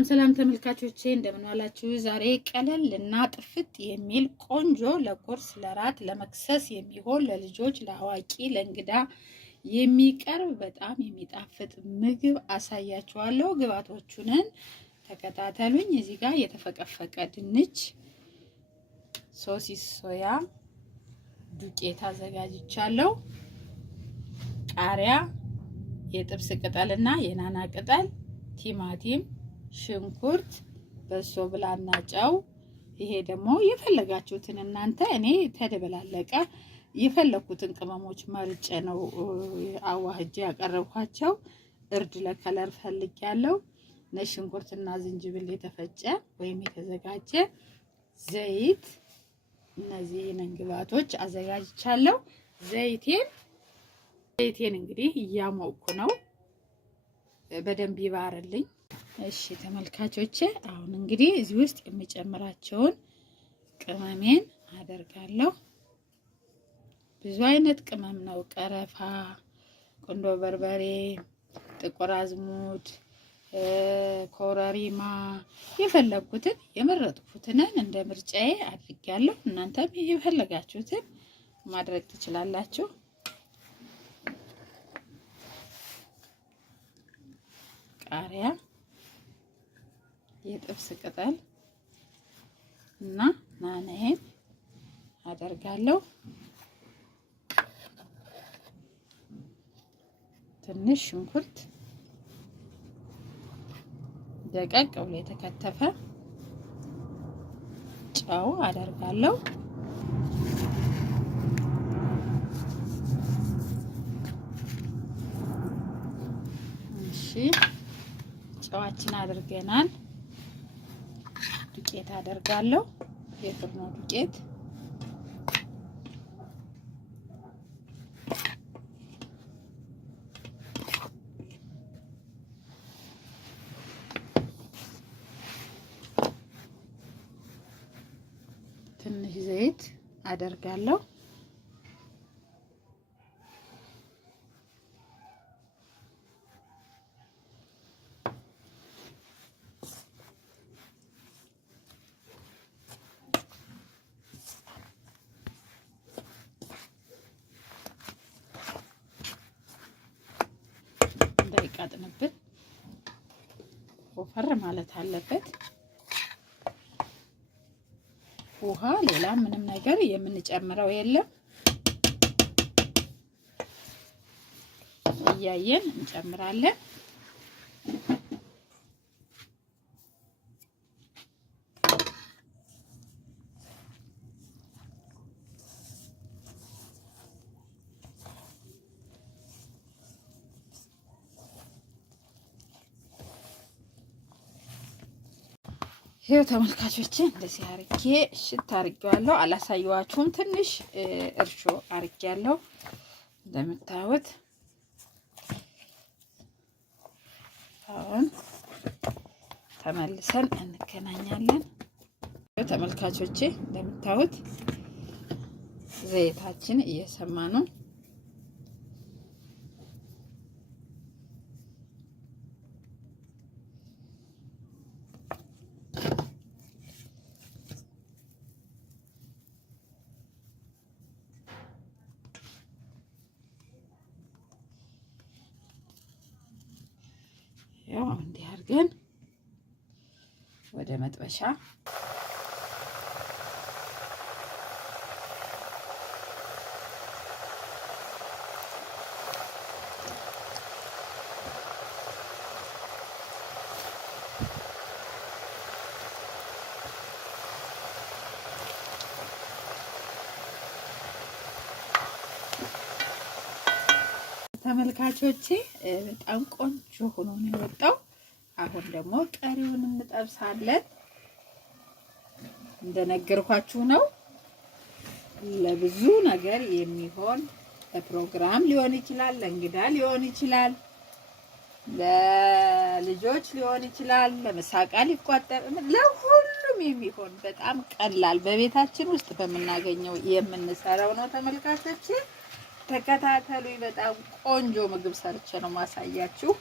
ሰላም ተመልካቾቼ እንደምን ዋላችሁ? ዛሬ ቀለል እና ጥፍጥ የሚል ቆንጆ ለቁርስ፣ ለራት፣ ለመክሰስ የሚሆን ለልጆች፣ ለአዋቂ፣ ለእንግዳ የሚቀርብ በጣም የሚጣፍጥ ምግብ አሳያችኋለሁ። ግብአቶቹን ተከታተሉኝ። እዚህ ጋር የተፈቀፈቀ ድንች፣ ሶሲስ ሶያ ዱቄት አዘጋጅቻለሁ። ቃሪያ፣ የጥብስ ቅጠልና የናና ቅጠል፣ ቲማቲም፣ ሽንኩርት፣ በሶ ብላና ጨው። ይሄ ደግሞ የፈለጋችሁትን እናንተ እኔ ተደበላለቀ የፈለኩትን ቅመሞች መርጬ ነው አዋህጄ ያቀረብኳቸው። እርድ ለከለር ፈልጌያለሁ። ነጭ ሽንኩርትና ዝንጅብል የተፈጨ ወይም የተዘጋጀ፣ ዘይት። እነዚህን ግብአቶች አዘጋጅቻለሁ። ዘይቴን እንግዲህ እያሞቅኩ ነው፣ በደንብ ይባርልኝ። እሺ ተመልካቾቼ፣ አሁን እንግዲህ እዚህ ውስጥ የሚጨምራቸውን ቅመሜን አደርጋለሁ። ብዙ አይነት ቅመም ነው። ቀረፋ፣ ቁንዶ በርበሬ፣ ጥቁር አዝሙድ፣ ኮረሪማ፣ የፈለኩትን የመረጥኩትን እንደ ምርጫዬ አድርጌያለሁ። እናንተም የፈለጋችሁትን ማድረግ ትችላላችሁ። ቃሪያ፣ የጥብስ ቅጠል እና ናናዬን አደርጋለሁ። ትንሽ ሽንኩርት ደቀቅ ብሎ የተከተፈ፣ ጨው አደርጋለሁ። እሺ ጨዋችን አድርገናል። ዱቄት አደርጋለሁ፣ የፍርኖ ዱቄት። ትንሽ ዘይት አደርጋለሁ። እንዳይቃጥንብን ወፈር ማለት አለበት። ውሃ፣ ሌላ ምንም ነገር የምንጨምረው የለም። እያየን እንጨምራለን። ይሄው ተመልካቾቼ እንደዚህ አርጌ እሽት አርጌዋለሁ። አላሳየዋችሁም። ትንሽ እርሾ አርጌያለሁ እንደምታዩት። አሁን ተመልሰን እንገናኛለን። ተመልካቾቼ እንደምታዩት ዘይታችን እየሰማ ነው። ያው እንዲህ አድርገን ወደ መጥበሻ ተመልካቾቼ በጣም ቆንጆ ሆኖ ነው የወጣው። አሁን ደግሞ ቀሪውን እንጠብሳለን። እንደነገርኳችሁ ነው ለብዙ ነገር የሚሆን፣ ለፕሮግራም ሊሆን ይችላል፣ ለእንግዳ ሊሆን ይችላል፣ ለልጆች ሊሆን ይችላል፣ ለምሳቃ ሊቋጠር፣ ለሁሉም የሚሆን በጣም ቀላል በቤታችን ውስጥ በምናገኘው የምንሰራው ነው። ተመልካቾቼ ተከታተሉኝ። በጣም ቆንጆ ምግብ ሰርቼ ነው ማሳያችሁ።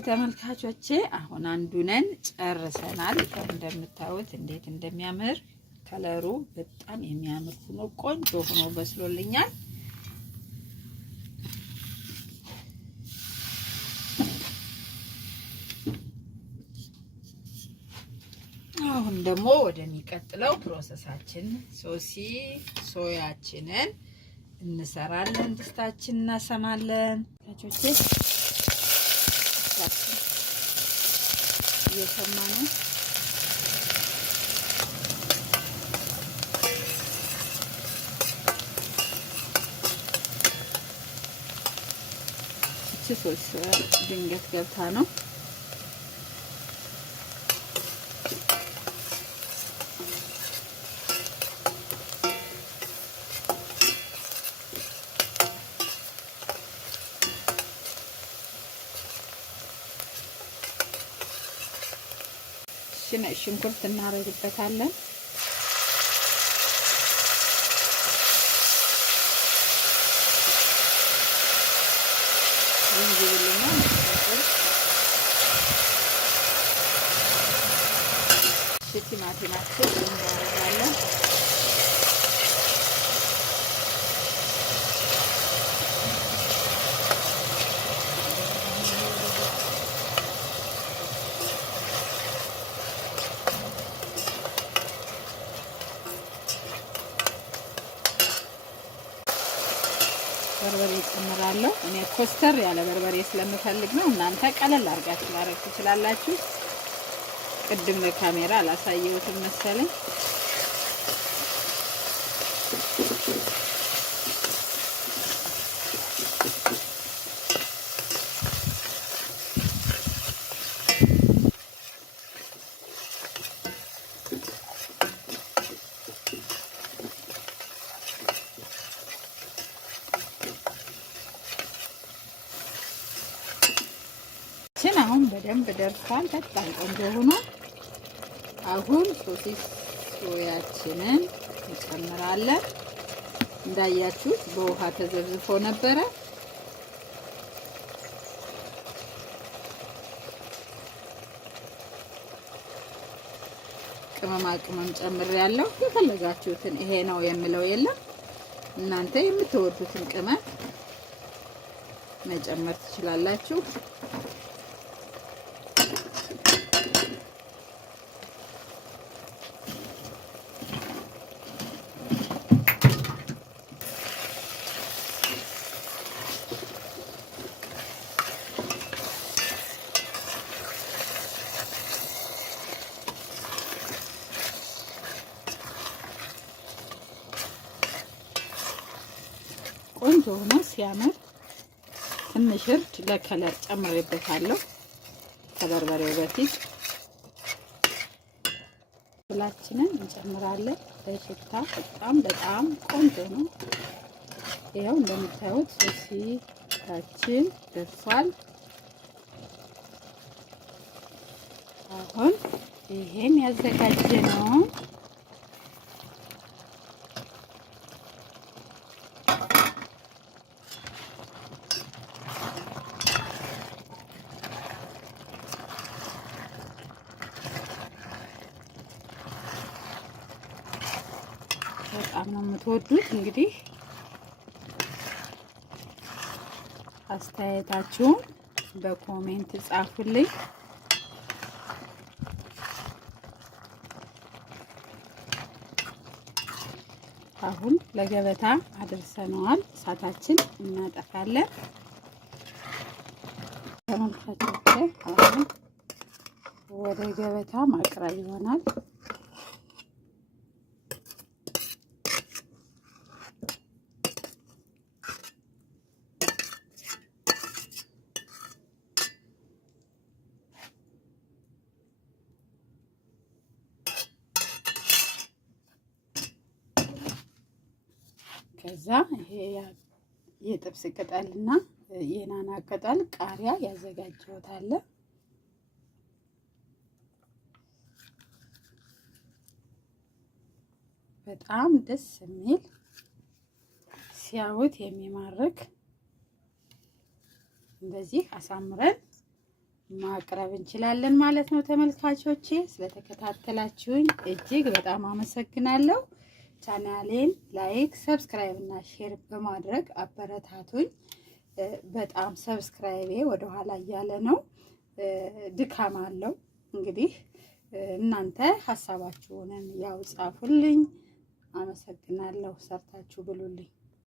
ተመልካቾቼ አሁን አንዱነን ጨርሰናል። እንደምታዩት እንዴት እንደሚያምር ከለሩ በጣም የሚያምር ሆኖ ቆንጆ ሆኖ በስሎልኛል። አሁን ደግሞ ወደሚቀጥለው ፕሮሰሳችን ሶያችንን እንሰራለን። ድስታችን እናሰማለን። ታቾቼ እየሰማ ነው። ሶስ ድንገት ገብታ ነው። ሽንኩርት እናደርግበታለን። ቲማቲማችን እናደርጋለን። በርበሬ ጨምራለሁ። እኔ ኮስተር ያለ በርበሬ ስለምፈልግ ነው። እናንተ ቀለል አድርጋችሁ ማድረግ ትችላላችሁ። ቅድም ለካሜራ አላሳየሁትም መሰለኝ። አሁን በደንብ ደርሷል። በጣም ቆንጆ ሆኖ አሁን ሶያችንን እንጨምራለን። እንዳያችሁት በውሃ ተዘብዝፎ ነበረ። ቅመማ ቅመም ጨምሬያለሁ። የፈለጋችሁትን ይሄ ነው የምለው የለም። እናንተ የምትወዱትን ቅመም መጨመር ትችላላችሁ። ቆንጆ ሆኖ ሲያምር ትንሽ እርድ ለከለር ጨምሬበታለሁ ከበርበሬው በፊት። ሁላችንን እንጨምራለን። ለሽታ በጣም ቆንጆ ነው። ይኸው እንደምታዩት ሶሲታችን ደርሷል። አሁን ይሄን ያዘጋጀነው በጣም ነው የምትወዱት። እንግዲህ አስተያየታችሁን በኮሜንት ጻፉልኝ። አሁን ለገበታ አድርሰነዋል። እሳታችን እናጠፋለን። ተመልካቾቼ አሁን ወደ ገበታ ማቅረብ ይሆናል። ከዛ ይሄ የጥብስ ቅጠልና የናና ቅጠል ቃሪያ ያዘጋጀሁት አለ። በጣም ደስ የሚል ሲያዩት የሚማርክ እንደዚህ አሳምረን ማቅረብ እንችላለን ማለት ነው። ተመልካቾቼ ስለተከታተላችሁኝ እጅግ በጣም አመሰግናለሁ። ቻናሌን ላይክ፣ ሰብስክራይብ እና ሼር በማድረግ አበረታቱኝ። በጣም ሰብስክራይቤ ወደ ኋላ እያለ ነው፣ ድካም አለው። እንግዲህ እናንተ ሀሳባችሁንም ያው ጻፉልኝ። አመሰግናለሁ። ሰርታችሁ ብሉልኝ።